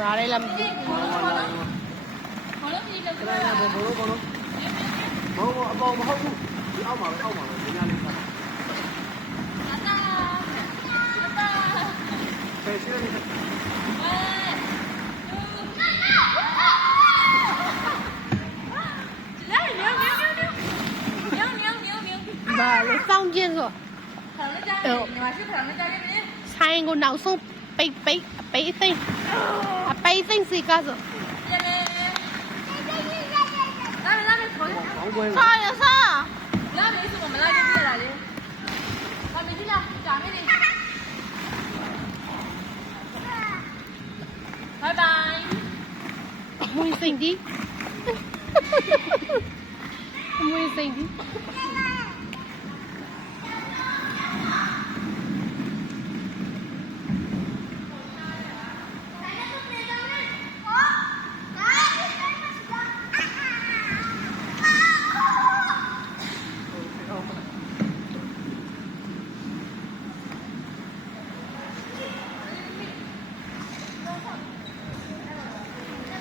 ဘာလဲလားမသိ ဘောလုံးကြီးလောက်ကြတာဘောလုံးဘောလုံးအပေါ်မဟုတ်ဘူးဒီအောက်မှာပဲအောက်မှာပဲဒီညလေးကတာဖေးရှိနေတယ်ဘာလဲစောင်းကျင်းဆိုဆိုင်ကိုနောက်ဆုံးပိတ်အပိတ်သိမ့်စီကားဆိုစားရစားလာမေးဆိုမလာကြည့်ရတာလေလာမေးကြည့်လားကြာနေနေဘိုင်ဘိုင်မွေးစိန်ဒီမွေးစိန်ဒီ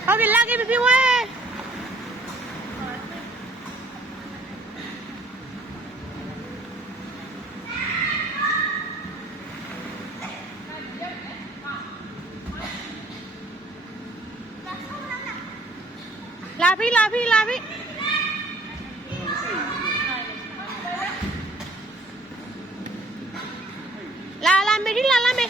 ဟုတ်ပြီလာခဲ့ပြီဝဲလာပြီလာမေဒီလာမေ